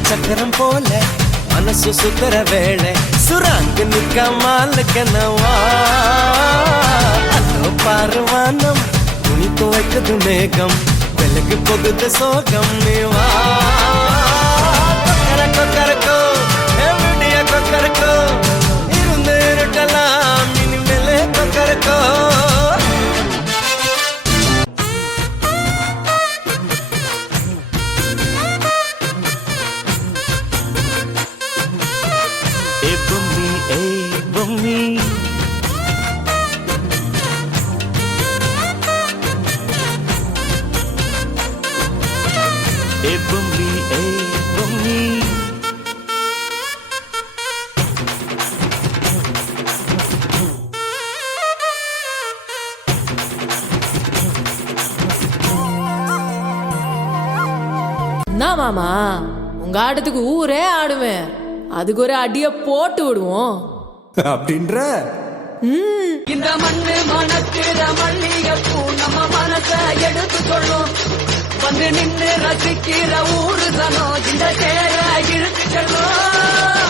சக்கரம் போல மனசு சுத்தர வேளை சுராங்கு நிக்கமாலுக்கனவா அதோ பாருவானம் துணி துவைக்குது மேகம் வெளுக்கு போகுது சோகம் நீவா கொக்கரக்கோ எவ்வளிய கொக்கரக்கோ இருந்து இருட்டலாம் இனிமேலே கொக்கரக்கோ மாமா உங்க ஆட்டத்துக்கு ஊரே ஆடுவேன், அதுக்கு ஒரு அடிய போட்டு விடுவோம் அப்படின்ற. இந்த மண்ணு மனத்திர மல்லிகைப்பூ நம்ம மனச எடுத்து சொல்லும், வந்து நின்று ரசிக்கிற ஊரு சனோ இந்த சேர இழுத்து செல்லும்.